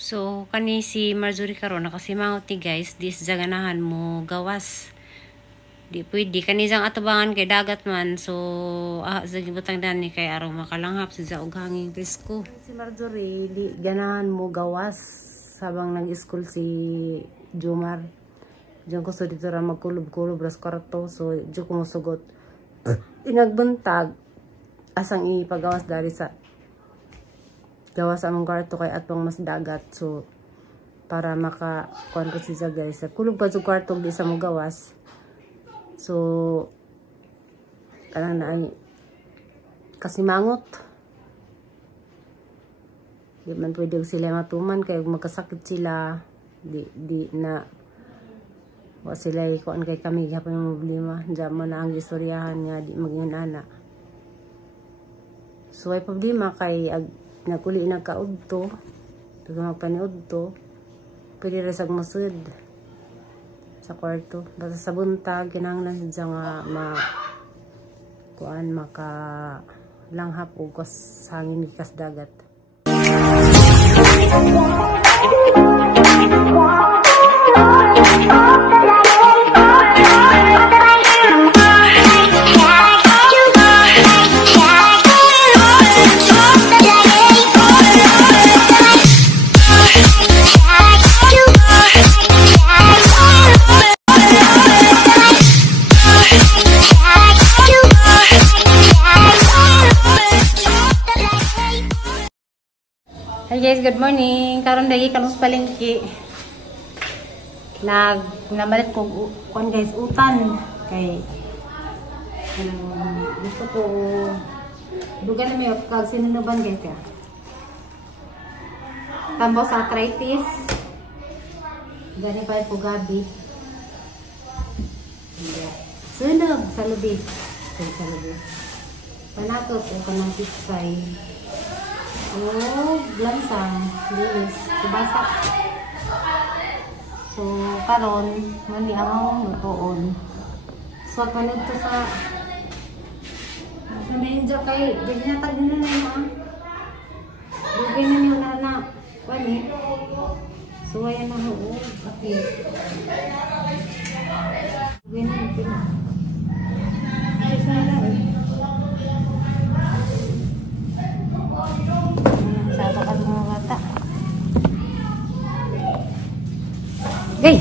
So, kani si Marjorie karon nakasimangot ni guys, dis jaganahan mo gawas. Di pwede kanizang atubangan kay dagat man. So, sa gibutang dani kay araw makalanghap sa og hanging presko. Si Marjorie, di ganahan mo gawas sabang nag-school si Jomar. Diyan ko so dito ra magkulob-kulob ras kwarto. So, diyo ko musugot. Inagbuntag asang ipagawas dari sa gawas among kwarto kay atong mas dagat. So para maka kuan ko siya guys, kulog pa sa kwarto di sa mo gawas. So kana na ay kasimangot, di man pwede sila matuman kay magkasakit sila, di na wa sila kuan kay kami gapon yung problema diyan man ang istoryahan nga di maging ana. So ay problema kay nakuli na kaudto, dagang magpaniudto, pwede rin sa musud sa kwarto. Basta sa buntag, kinahanglan siya nga kuan maka langhap o kas hangin kas dagat. Hi guys, good morning. Karon dagi kanus palengke. Namalit ko kuan guys utan kay gusto ko dugan na may kag sinunuban guys ya. Tambo sa arthritis. Gani pa po gabi. Sunog sa lubi. Sa lubi. Panakot ko kanang pitsay. Oh, lansang, linis, subasa. So, karon mani ang lutoon. So, kanito sa nandiyo kay ginatag na na dugay na niyo na kwani. So, ayan na ho. Okay. Dugay na niyo. Gay.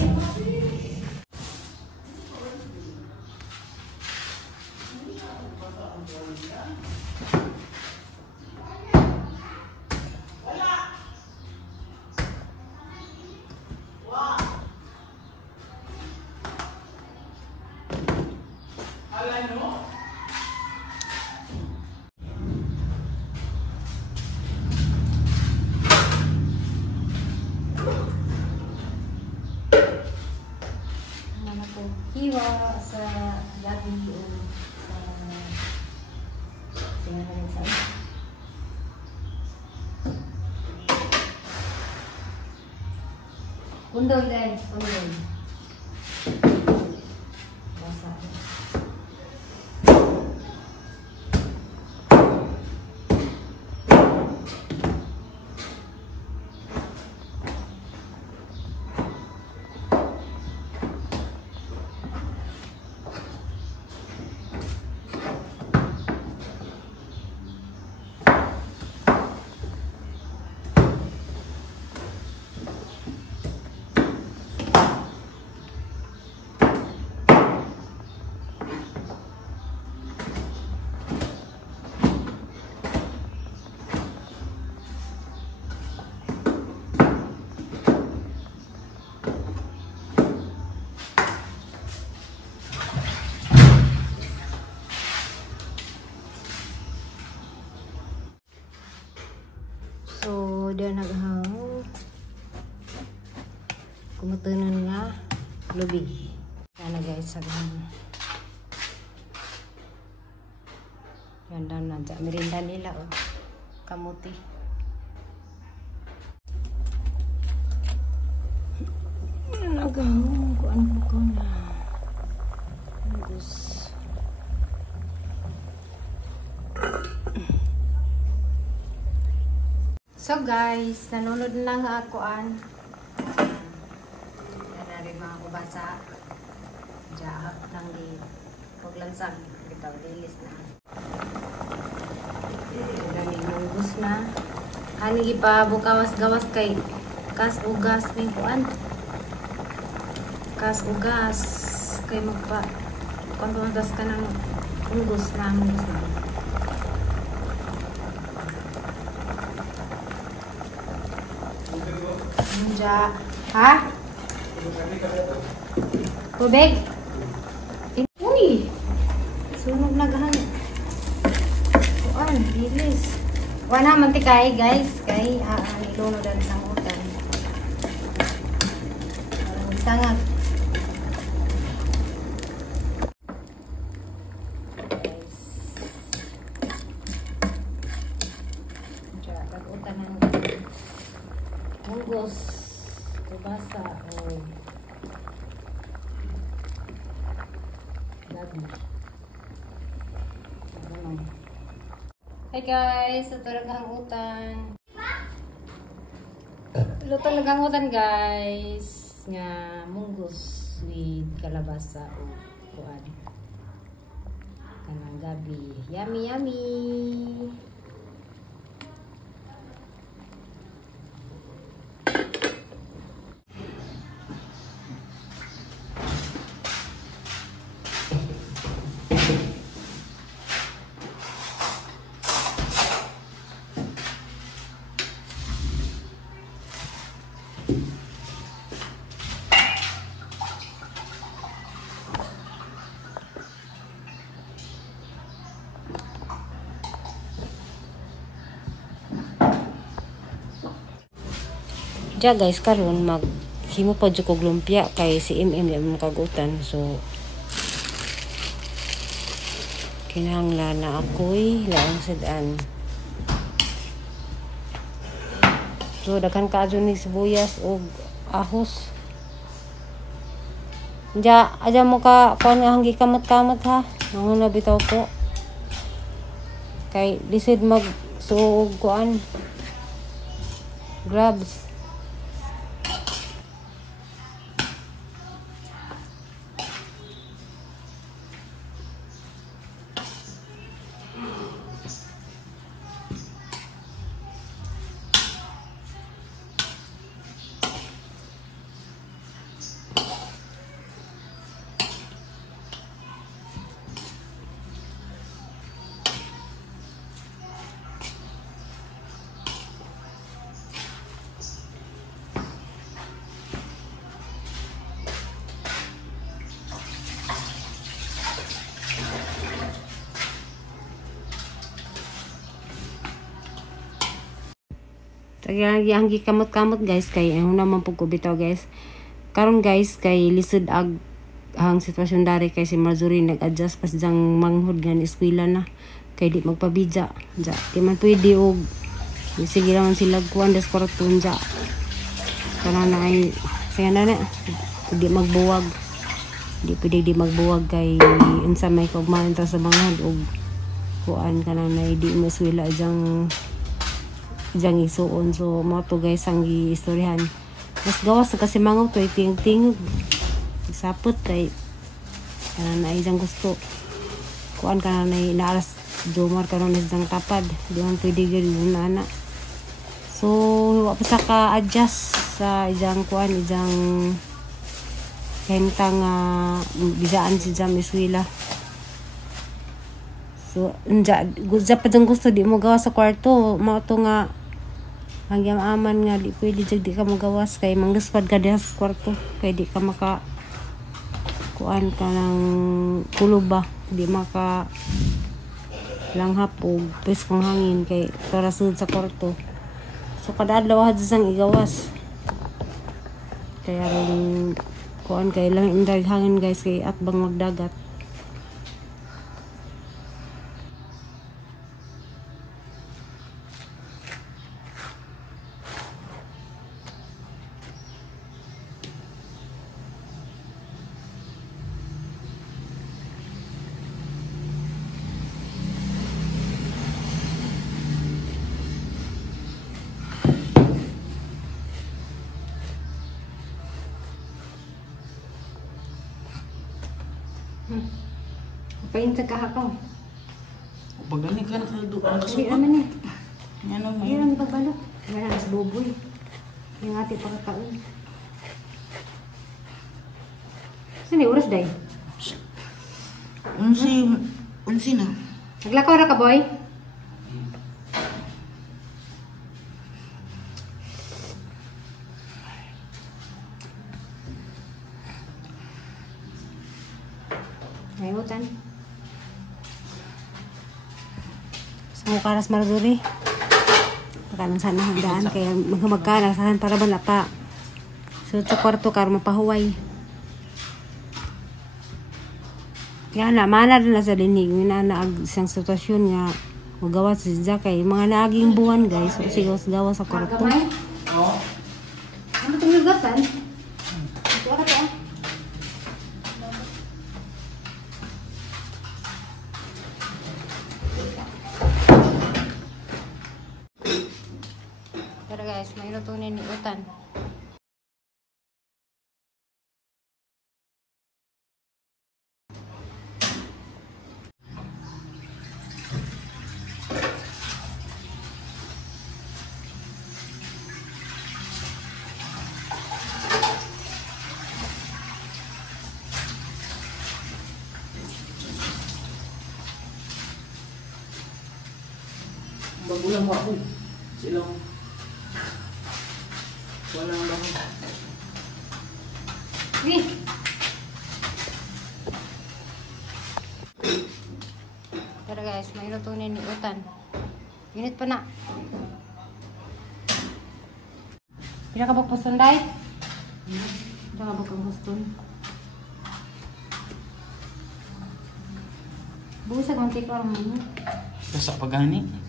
Hiwa sa gabi o sa undol guys, undol. Basa. So, dia naghang kumutunan nga lubi. Sana guys, sagang yan daw na dyan. Merinda nila o. Kamuti. Naghang kuan ko na. Gusto. So guys, nanonood na nga ako rin mga kubasa. Diyan lang di paglansag bitaw dilis na. Dali mangus na. Ani pa bukawas-gawas kay kas ugas ning kuan. Kas ugas kay magpa kontumas ka ng unggos na. Diyan. Ha? Tubig? Uy! Sunog na gahan. Kuan, bilis. Wala mantikay guys. Kay nilunod ang sangutan. Parang sangag. Guys. Diyan, tagutan ng munggos. Basa o gabi. Hi guys, ito naghangutan. Ito naghangutan guys. Nga munggos with kalabasa o kuan. Kanang gabi. Yummy yummy. Diya guys, karon himo pa jud kog lumpia kay si MM di man kagutan. So kinahanglan na ako'y laang sedan. So daghan ka adyo ni sibuyas o ahos. Diya aja mo ka kuan nga hanggi kamot-kamot ha. Nanguna bitaw ko. Kay lisid mag suog kuan. Grabs. Yang kamot-kamot guys kay ang naman pug ko bitaw guys. Karon guys kay lisod ag hang sitwasyon dari kay si Marjorie nag-adjust pas jang manghud gan eskwela na kay di magpabidya. Ja, di man pwede og sige lang sila kuan des kwarton ja. Kana na ay saya na di magbuwag. Di pwede di magbuwag kay unsa may kagmaan ta sa manghud og kuan kana na di mo eskwela jang isuon. So mo to guys ang istoryahan mas gawas kasi mangaw to ting-ting sapot kay na isang gusto kuan ka na inaaras dumar karon na isang tapad di man pwede gid na ana. So wa pa sa ka adjust sa isang kuan isang kentang bisaan si jam eskwela. So unja pa dong gusto di mo gawas sa kwarto mo to nga hanggang aman nga di pwede jud di ka magawas kay mangluspad ka diha sa kwarto kay di ka maka kuan ka ng kuluba di maka langhap og peskong hangin kay para sud sa kwarto. So kada adlaw hadto sang igawas kaya ron kuan kay lang indag hangin guys kay atbang magdagat. Pain sa kahakaw. Pagdali ka na kayo doon. Hindi naman eh. Ano mo Hindi naman pagbalo. Wala na sa buboy. Yung ati pagkakaon. Saan yung oras day? Unsi na. Naglakaw na ka, boy? Ayutan. Sa mukaras Marjorie. Pagkalang sana handaan. Kaya magkamagkala. Saan para ba pa. So, sa kwarto karo mapahuway. Kaya na, mana rin na sa linig. Minaanaag isang sitwasyon nga magawa si Zakay. Mga naaging buwan guys. So, sigaw-sigaw sa kwarto. Oo. Ano itong nagatan? Ito ka to. Pero guys, may lutunin ni Utan. Bagulang mo ako. Silang. Wala nang bangon. Pero guys, may lutunin ni Utan. Init pa na. Pinakabok poston day? Pinakabok ang poston. Busa kang tiko ang ano. Basta pagani.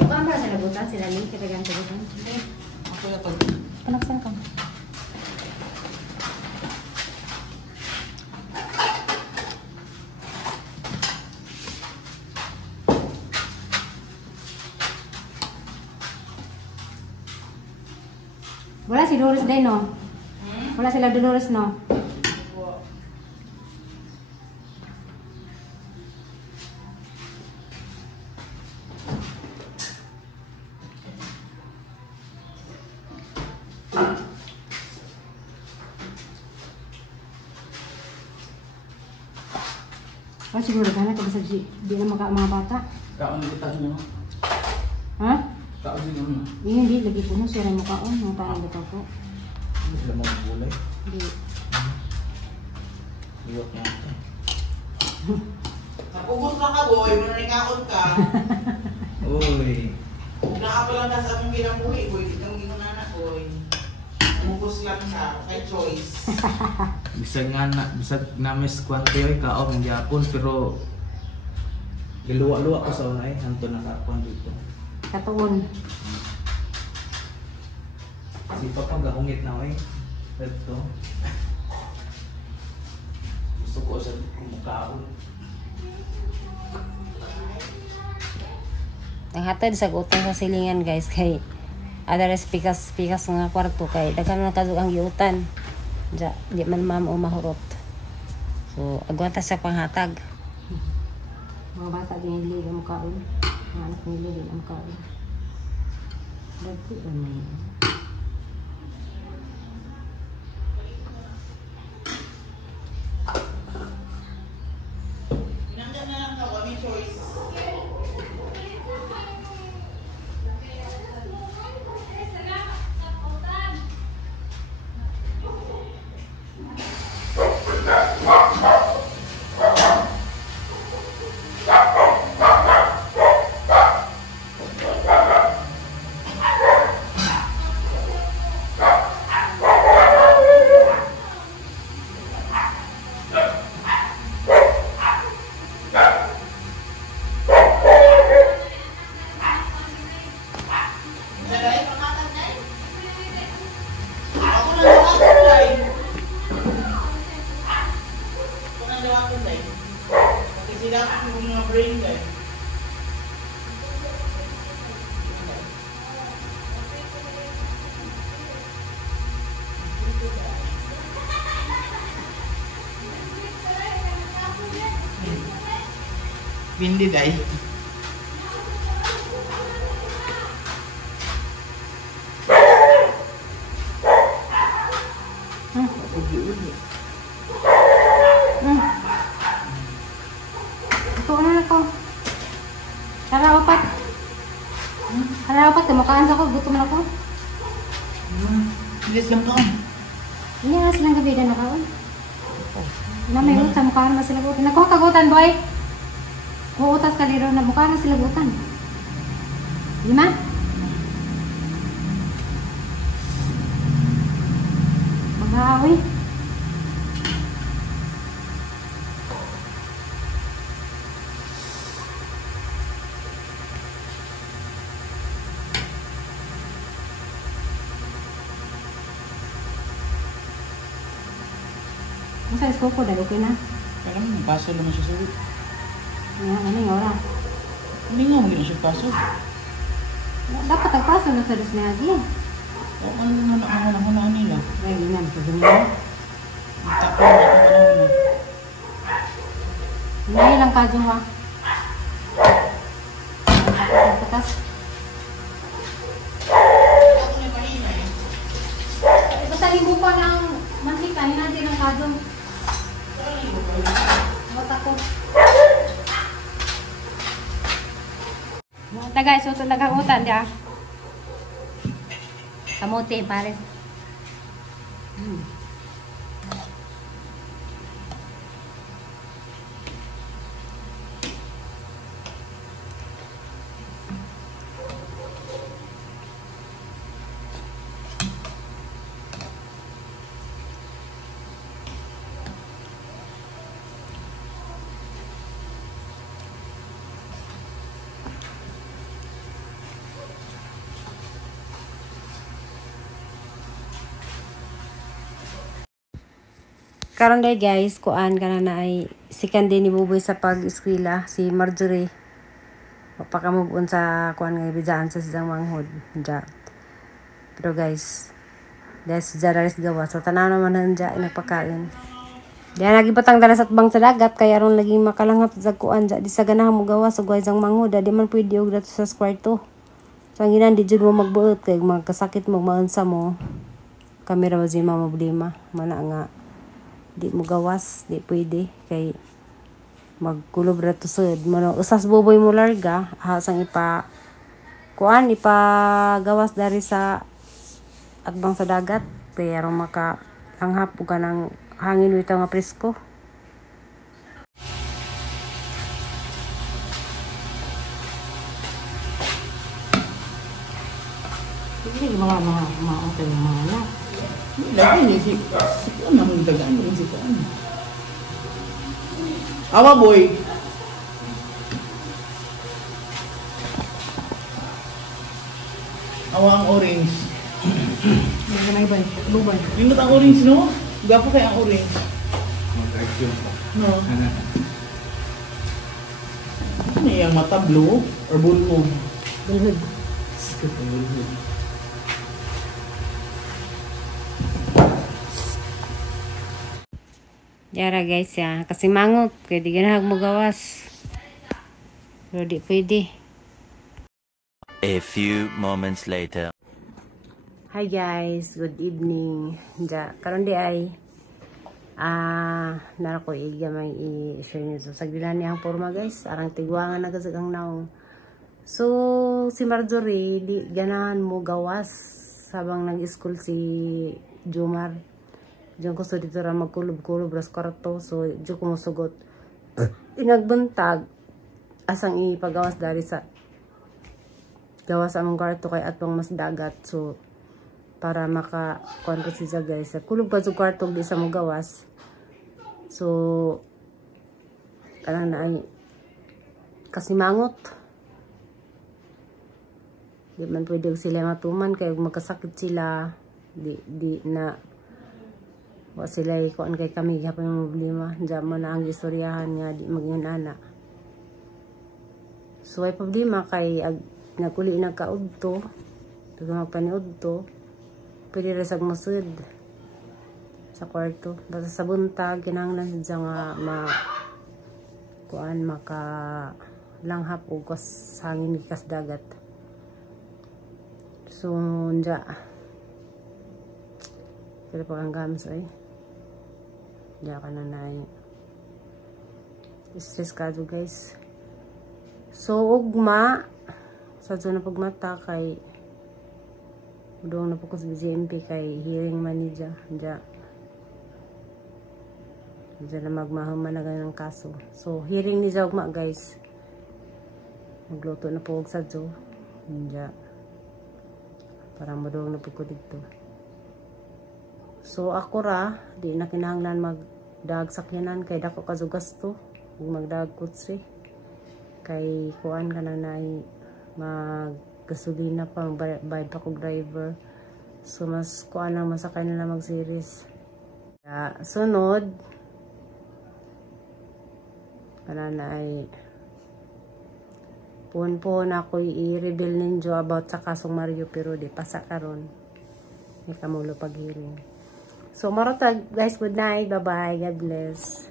Bukan ba sila butan? Sila ni kitagang butan. Ako na pag... Panaksan ka. Wala si Dolores din, no? Wala sila Dolores, no? Oh, siguro gana ka sa di na mga bata. Kaon kita niyo. Ha? Kaon din mo. Hindi, lagi po no, sira mo kaon. Mga tayo dito po. Hindi sila mga gulay. Hindi. Iwak niya. Napugos na ka, boy. Manarikaon ka. Uy. Nakapala na sa among ginabuhi, boy. Di kang ginunana, boy. Napugos lang ka. Kay choice. Bisag na miss kwante oy kaon ng Japon pero giluwa-luwa ko sa unay hanto nakakuan dito. Katuon. Si papa gahungit na oy. Dito. Gusto ko sa kumukaon. Nanghatid sa utang sa silingan guys kay adares pikas nga kwarto kay daghan na kadug ang giutan. Ja, di man ma'am o mahurot. So, agwata sa panghatag. Mga bata din nila mo kaon. Mga anak nila din ang kaon. Dagko ba na yun? Nandiyan na lang ka, wami choice. brain guys. Pindi dai. Ito na ako. Harapat. Harapat, tumukaan sa ako. Gutom na ako. Bilis lang ka. Hindi nga silang gabi na nakaon. Na may utang, mukhaan na sila gutan. Nakuha kagutan, boy. Uutas ka liro na mukhaan na sila gutan. Lima? Mag-aawi. Masa isko ko dahil okay na. Parang paso naman siya sa ulit. Ano yung oras? Hindi nga, hindi na siya paso. Dapat agpaso na sa dos na lagi. O ano naman ang hunaan nila? Ay, yun yan. Kasi nila. Ang tapo na ito panahon na. Hinay lang ka, Jung, ha? Patas. Basta libo pa ng mantika. Hinay lang ka, Jung. Mata ko. Mga guys, so ito naghangutan dia. Kamote, pares. Karon day guys, kuan kana na ay sikan din ni Buboy sa pag-eskwela si Marjorie. Pakamubon sa kuan nga bidaan sa siyang manghod. Ja. Pero guys, jararis gawa so tanaw naman nanja inapakain. Diyan lagi patang dalas at bang sa dagat kaya ron lagi makalanghap sa kuan ja di sa ganahan mo gawa sa guys ang manghod di man pwede og dato sa kwarto. So ang ginan di jud mo magbuot kay magkasakit mo maunsa mo. Kamera mo di problema mana nga di mo gawas, di pwede kay magkulob ra to sud mo usas Buboy mo larga hasang ipa gawas dari sa atbang sa dagat kaya ron maka anghap og kanang hangin wito nga presko. Hindi mga open mga anak. Lagi ni si kuan na mong dagaan din si kuan. Awa boy. Awa ang orange. Ano na ibay? Lubay. Yung ang orange no? Gapo kay ang orange. No. Ano yung mata blue or bulbog? Bulhod. Yara guys ya, kasi mangot kaya di ganahag mo gawas. Pero di pwede. A few moments later. Hi guys, good evening. Ja, karon di ay nara ko igamay i-share niyo sa sagdilan niyang forma guys. Arang tigwangan na gasagang naong. So si Marjorie di ganahan mo gawas sabang nag-school si Jomar. Diyan ko so dito ra magkulob-kulob ras kwarto so diyo ko mosugot. Inagbuntag asang ipagawas dari sa gawas among kwarto kay atong mas dagat so para maka kuan ko siya guys. Kulob ka sa kwarto di sa mo gawas. So kanang na ay kasi mangot. Di man pwede sila matuman kay magkasakit sila di na wa sila kuan kay kami gapon yung problema diyan man ang istoryahan nga di maging ana So ay problema kay naguli nagkaudto, dagang magpaniudto, pwede ra sag musud sa kwarto. Basta sa buntag kinahanglan sa nga maka langhap o kas hangin kas dagat. So nja pero pag ang gams ay nja ka na stress ka do guys. So ugma sa zona pagmata kay udong na po ko sa GMP kay hearing manager nja na magmahuman na ganang kaso. So hearing ni ugma guys, magluto na po sa jo nja para madong na po ko dito. So ako ra di na kinahanglan magdag sakyanan kay dako kazugas to ug magdag kutsi kay kuan ka na mag gasolina pang bayad pa kog driver. So mas kuan lang masakay na mag series. Sunod na ay puon ako i-reveal ninyo about sa kasong Mario pero di pasa karon may kamulo pag-hearing. So marotag guys, good night, bye bye, God bless.